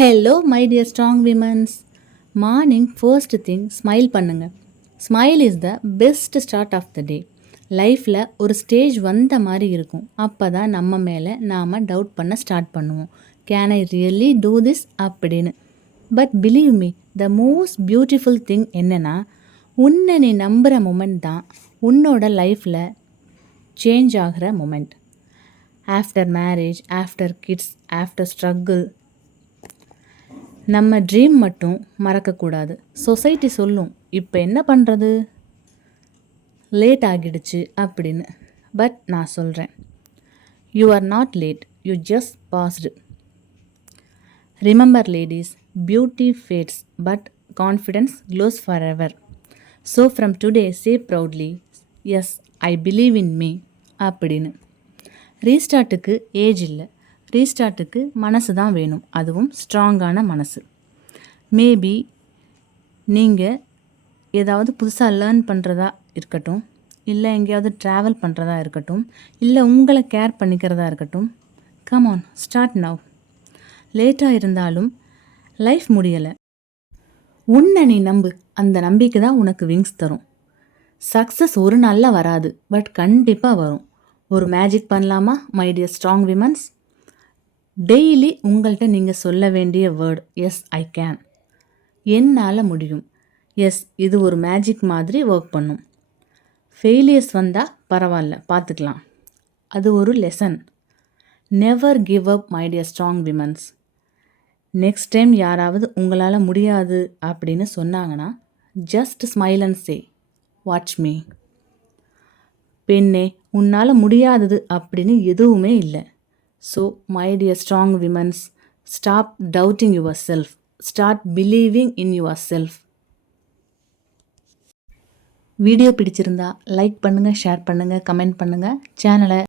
Hello my dear strong womens morning first thing smile பண்ணுங்க. Smile is the best start of the day லைஃப்பில் ஒரு stage வந்த மாதிரி இருக்கும். அப்போ தான் நம்ம மேலே நாம் டவுட் பண்ண ஸ்டார்ட் பண்ணுவோம். Can I really do this அப்படின்னு. But believe me the most beautiful thing என்னென்னா உன்னை நீ நம்புகிற மூமெண்ட் தான் உன்னோட லைஃப்பில் சேஞ்ச் ஆகிற moment after marriage after kids after struggle நம்ம ட்ரீம் மட்டும் மறக்கக்கூடாது. சொசைட்டி சொல்லும் இப்போ என்ன பண்ணுறது லேட் ஆகிடுச்சு அப்படின்னு. பட் நான் சொல்கிறேன் you are not late you just paused remember ladies beauty fades but confidence glows forever so from today say proudly yes I believe in me அப்படின்னு ரீஸ்டார்ட்டுக்கு ஏஜ் இல்லை. ரீஸ்டார்ட்டுக்கு மனசு தான் வேணும். அதுவும் ஸ்ட்ராங்கான மனசு. மேபி நீங்கள் ஏதாவது புதுசாக லேர்ன் பண்ணுறதா இருக்கட்டும் இல்லை எங்கேயாவது ட்ராவல் பண்ணுறதா இருக்கட்டும் இல்லை உங்களை கேர் பண்ணிக்கிறதா இருக்கட்டும் கம் ஆன் ஸ்டார்ட் நவ் லேட்டாக இருந்தாலும் லைஃப் முடியலை. உன்னை நீ நம்பு. அந்த நம்பிக்கை தான் உனக்கு விங்ஸ் தரும். சக்ஸஸ் ஒரு நாளில் வராது பட் கண்டிப்பாக வரும். ஒரு மேஜிக் பண்ணலாமா my dear strong womens daily உங்கள்கிட்ட நீங்கள் சொல்ல வேண்டிய வேர்டு எஸ் ஐ கேன் என்னால் முடியும். எஸ் இது ஒரு மேஜிக் மாதிரி ஒர்க் பண்ணும். ஃபெயிலியர்ஸ் வந்தால் பரவாயில்ல பார்த்துக்கலாம் அது ஒரு lesson never give up my dear strong womens next time யாராவது உங்களால் முடியாது அப்படின்னு சொன்னாங்கன்னா just smile and say watch me பெண்ணே உன்னால் முடியாதது அப்படின்னு எதுவுமே இல்லை. So my dear strong womens stop doubting yourself start believing in yourself video பிடிச்சிருந்தா லைக் பண்ணுங்கள் ஷேர் பண்ணுங்கள் கமெண்ட் பண்ணுங்கள் சேனலை